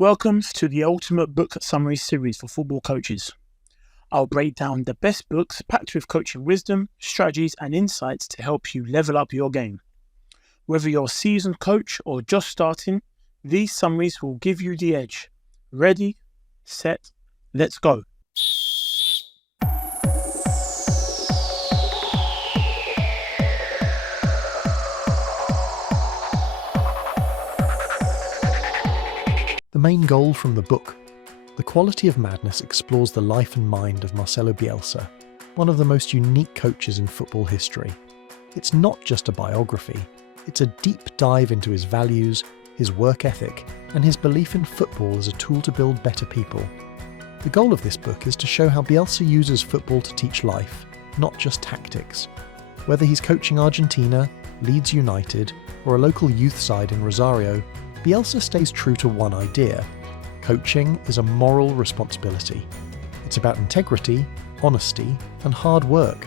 Welcome to the Ultimate Book Summary series for football coaches. I'll break down the best books packed with coaching wisdom, strategies and insights to help you level up your game. Whether you're a seasoned coach or just starting, these summaries will give you the edge. Ready, set, let's go. The main goal from the book, The Quality of Madness, explores the life and mind of Marcelo Bielsa, one of the most unique coaches in football history. It's not just a biography, it's a deep dive into his values, his work ethic, and his belief in football as a tool to build better people. The goal of this book is to show how Bielsa uses football to teach life, not just tactics. Whether he's coaching Argentina, Leeds United, or a local youth side in Rosario, Bielsa stays true to one idea: coaching is a moral responsibility. It's about integrity, honesty, and hard work.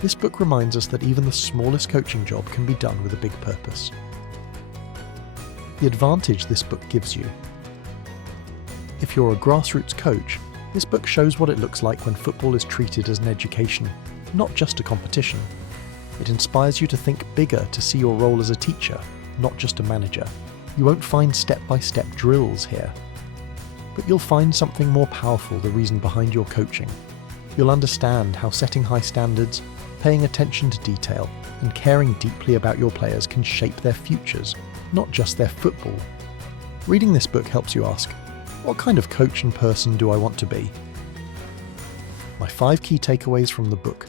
This book reminds us that even the smallest coaching job can be done with a big purpose. The advantage this book gives you. If you're a grassroots coach, this book shows what it looks like when football is treated as an education, not just a competition. It inspires you to think bigger, to see your role as a teacher, not just a manager. You won't find step-by-step drills here, but you'll find something more powerful: the reason behind your coaching. You'll understand how setting high standards, paying attention to detail, and caring deeply about your players can shape their futures, not just their football. Reading this book helps you ask, what kind of coach and person do I want to be? My 5 key takeaways from the book.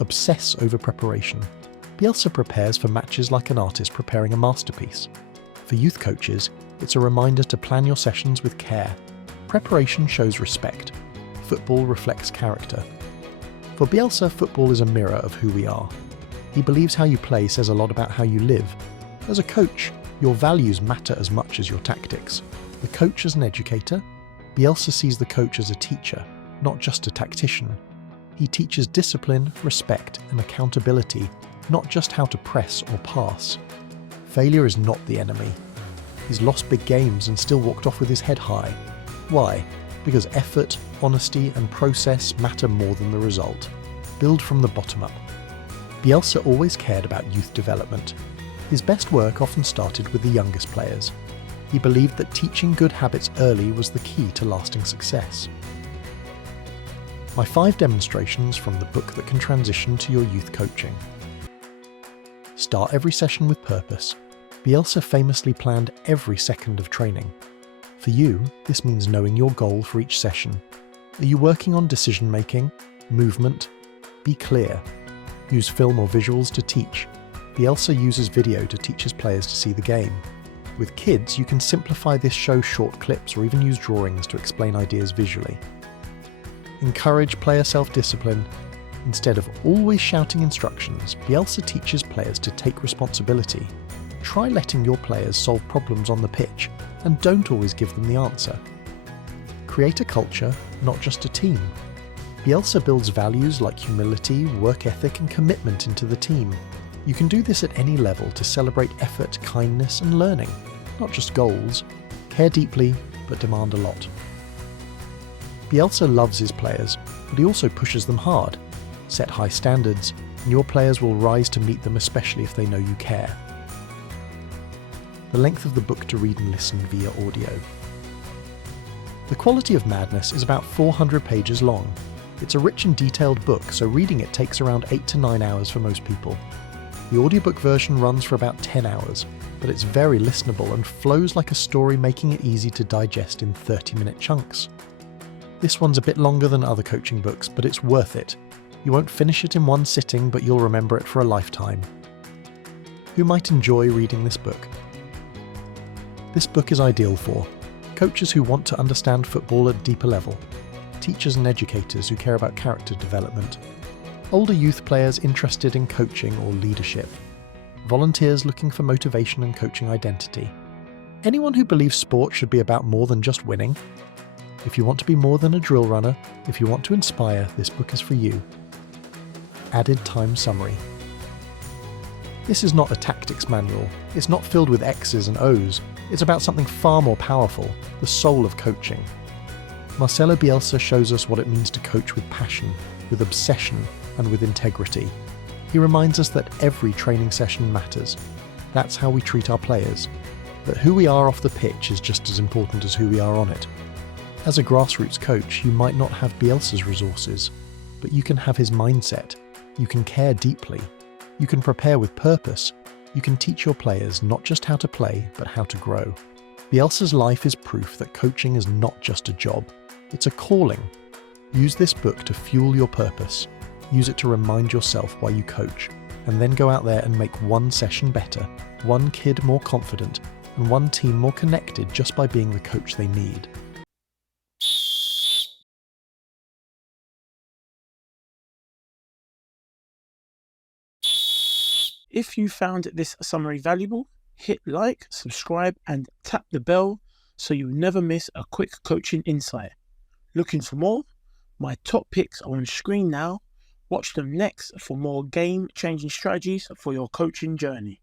Obsess over preparation. Bielsa prepares for matches like an artist preparing a masterpiece. For youth coaches, it's a reminder to plan your sessions with care. Preparation shows respect. Football reflects character. For Bielsa, football is a mirror of who we are. He believes how you play says a lot about how you live. As a coach, your values matter as much as your tactics. The coach as an educator, Bielsa sees the coach as a teacher, not just a tactician. He teaches discipline, respect, and accountability, not just how to press or pass. Failure is not the enemy. He's lost big games and still walked off with his head high. Why? Because effort, honesty, and process matter more than the result. Build from the bottom up. Bielsa always cared about youth development. His best work often started with the youngest players. He believed that teaching good habits early was the key to lasting success. My 5 demonstrations from the book that can transition to your youth coaching. Start every session with purpose. Bielsa famously planned every second of training. For you, this means knowing your goal for each session. Are you working on decision-making, movement? Be clear. Use film or visuals to teach. Bielsa uses video to teach his players to see the game. With kids, you can simplify this, show short clips, or even use drawings to explain ideas visually. Encourage player self-discipline. Instead of always shouting instructions, Bielsa teaches players to take responsibility. Try letting your players solve problems on the pitch, and don't always give them the answer. Create a culture, not just a team. Bielsa builds values like humility, work ethic, and commitment into the team. You can do this at any level to celebrate effort, kindness, and learning, not just goals. Care deeply, but demand a lot. Bielsa loves his players, but he also pushes them hard. Set high standards, and your players will rise to meet them, especially if they know you care. The length of the book to read and listen via audio. The Quality of Madness is about 400 pages long. It's a rich and detailed book, so reading it takes around 8 to 9 hours for most people. The audiobook version runs for about 10 hours, but it's very listenable and flows like a story, making it easy to digest in 30-minute chunks. This one's a bit longer than other coaching books, but it's worth it. You won't finish it in one sitting, but you'll remember it for a lifetime. Who might enjoy reading this book? This book is ideal for coaches who want to understand football at a deeper level, teachers and educators who care about character development, older youth players interested in coaching or leadership, volunteers looking for motivation and coaching identity, anyone who believes sport should be about more than just winning. If you want to be more than a drill runner, if you want to inspire, this book is for you. Added time summary. This is not a tactics manual. It's not filled with X's and O's. It's about something far more powerful, the soul of coaching. Marcelo Bielsa shows us what it means to coach with passion, with obsession, and with integrity. He reminds us that every training session matters. That's how we treat our players. That who we are off the pitch is just as important as who we are on it. As a grassroots coach, you might not have Bielsa's resources, but you can have his mindset. You can care deeply. You can prepare with purpose. You can teach your players not just how to play, but how to grow. Bielsa's life is proof that coaching is not just a job. It's a calling. Use this book to fuel your purpose. Use it to remind yourself why you coach, and then go out there and make one session better, one kid more confident, and one team more connected just by being the coach they need. If you found this summary valuable, hit like, subscribe, and tap the bell so you never miss a quick coaching insight. Looking for more? My top picks are on screen now. Watch them next for more game-changing strategies for your coaching journey.